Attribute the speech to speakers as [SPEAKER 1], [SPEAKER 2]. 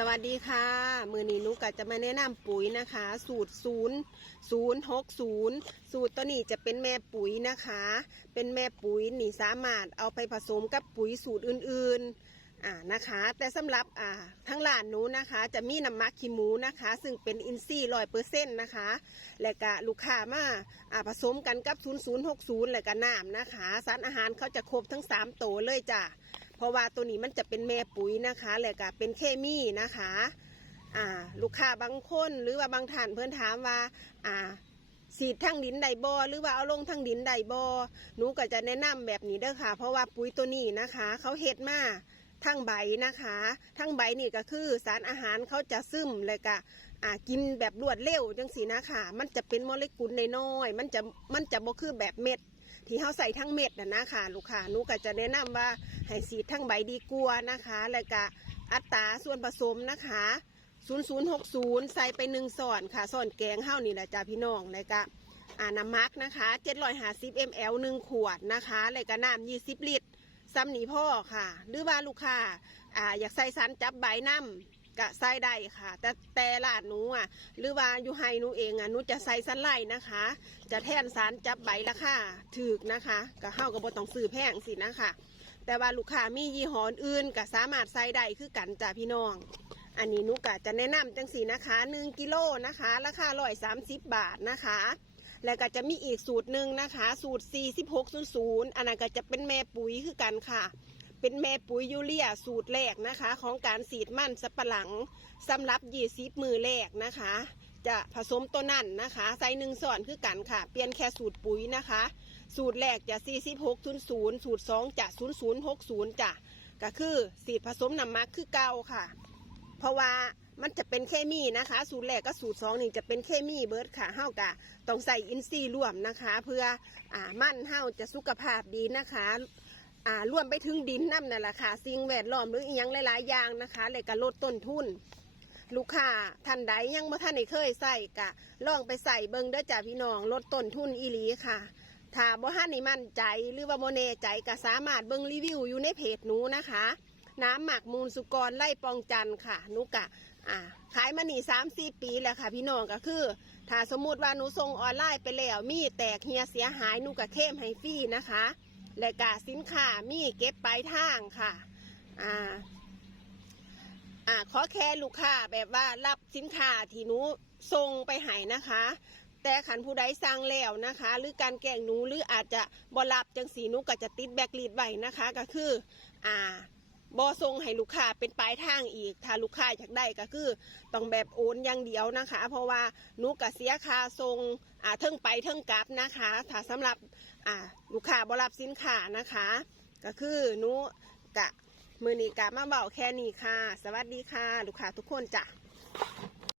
[SPEAKER 1] สวัสดีค่ะ มือนี้นุกก็จะมาแนะนำปุ๋ยนะคะ สูตร 0 0 6 0 สูตรตัวนี้จะเป็นแม่ปุ๋ยนะคะ เป็นแม่ปุ๋ยนี่สามารถเอาไปผสมกับปุ๋ยสูตรอื่นๆอ่านะคะ แต่สำหรับอ่าทั้งร้านหนูนะคะ จะมีน้ำมักขี้หมูนะคะ ซึ่งเป็นอินทรีย์ร้อยเปอร์เซ็นต์นะคะ และก็ลูกค้ามาอ่าผสมกันกับ 0060 และก็น้ำนะคะ สารอาหารเขาจะครบทั้ง3โตวเลยจ้ะ เพราะว่าตัวนี้มันจะเป็นแม่ปุ๋ยนะคะและก็เป็นเคมีนะคะอ่าลูกค้าบางคนหรือว่าบางท่านเพื่อนถามว่าอ่าสีดทั้งดินใดบอหรือว่าเอาลงทั้งดินใดบอหนูก็จะแนะนำแบบนี้เด้อค่ะ เพราะว่าปุ๋ยตัวนี้นะคะ เขาเฮ็ดมาทั้งใบนะคะ ทั้งใบนี่ก็คือสารอาหารเขาจะซึมเลยก็อ่ากินแบบรวดเร็วจังสีนะคะ มันจะเป็นโมเลกุลในน้อย มันจะมันจะบ่คือแบบเม็ด ที่เขาใส่ทั้งเม็ดนะนะคะลูกค้านูก็จะแนะนำว่าให้สีดทั้งใบดีกว่านะคะ แล้วก็อัตราส่วนผสมนะคะ 0060 ใส่ไปหนึ่งส่อนค่ะส่อนแกงเฮ้านี่แหละจ้าพี่น้องแล้วก็อ่าน้ำมักนะคะ750 ml หนึ่งขวดนะคะแล้วก็น้ำ20 ลิตรซ้ำหนีพ่อค่ะ หรือว่าลูกค้าอ่าอยากใส่สันจับใบน้ำ ก็ใส่ได้ค่ะ แต่แต่ละหนูอะ หรือว่าอยู่ไฮหนูเองอะหนูจะใส่สันไล่นะคะ จะแทนสารจับใบราคาถูกนะคะก็เข้ากับบต้องซื้อแพงสินะคะ แต่ว่าลูกค้ามียี่ห้ออื่นก็สามารถใส่ได้คือกันจ้าพี่น้อง อันนี้นุกะจะแนะนำจังสีนะคะ1กิโลนะคะ ราคาร้อยสามสิบบาทนะคะแล้วก็จะมีอีกสูตรหนึ่งนะคะ สูตร 4600 อันนั้นก็จะเป็นแม่ปุ๋ยคือกันค่ะ เป็นแม่ปุ๋ยยูเรียสูตรแรกนะคะ ของการสีดมันสับปะหลังสำหรับยี่สิบมือแรกนะคะ จะผสมตัวนั่นนะคะใส่หนึ่งส่วนคือกันค่ะ เปลี่ยนแค่สูตรปุ๋ยนะคะ สูตรแรกจะ4600สูตร2จะ0060จ้ะก็คือสีดผสมน้ำมักคือเก่าค่ะ เพราะว่ามันจะเป็นเคมีนะคะ สูตรแรกก็สูตรสองนี่จะเป็นเคมีเบิร์ดค่ะเฮากะต้องใส่อินทรีย์ร่วมนะคะ เพื่ออ่ามั่นเฮาจะสุขภาพดีนะคะ อ่ารวมไปถึงดินน้ำนั่นแหละค่ะสิ่งแวดล้อมหรืออีหยังหลายๆอย่างนะคะเลยก็ลดต้นทุน ลูกค้าท่านใดยังบ่ท่านได้เคยใส่กะลองไปใส่เบิ่งเด้อจ้าพี่น้องลดต้นทุนอีหลีค่ะถ้าบ่ท่านนี่มั่นใจหรือว่าโมเนใจก็สามารถเบิ่งรีวิวอยู่ในเพจหนูนะคะ น้ำหมักมูลสุกรไล่ปองจันค่ะหนุกะอ่าขายมานี่สามสี่ปีแล้วค่ะ พี่น้องก็คือ ถ้าสมมุติว่าหนูส่งออนไลน์ไปแล้วมีแตกเฮียเสียหายหนูกะเข้มให้ฟรีนะคะ และกะสินค้ามีเก็บปลายทางค่ะ อ่า อ่า ขอแค่ลูกค้าแบบว่ารับสินค้าที่หนูส่งไปให้นะคะ แต่ขันผู้ใดสร้างแล้วนะคะ หรือการแก่งหนูหรืออาจจะบรับจังสีหนูก็จะติดแบกลีดไว้นะคะ ก็คือ อ่า บอส่งให้ลูกค้าเป็นปลายทางอีก ถ้าลูกค้าอยากได้ก็คือต้องแบบโอนอย่างเดียวนะคะ เพราะว่าหนูก็เสียค่าส่งอ่าเทิงไปเทิงกลับนะคะ ถ้าสำหรับอ่าลูกค้าบรับสินค้านะคะ ก็คือหนูกะมือนี้กะมาเบาแค่นี้ค่ะ สวัสดีค่ะ ลูกค้าทุกคนจ้ะ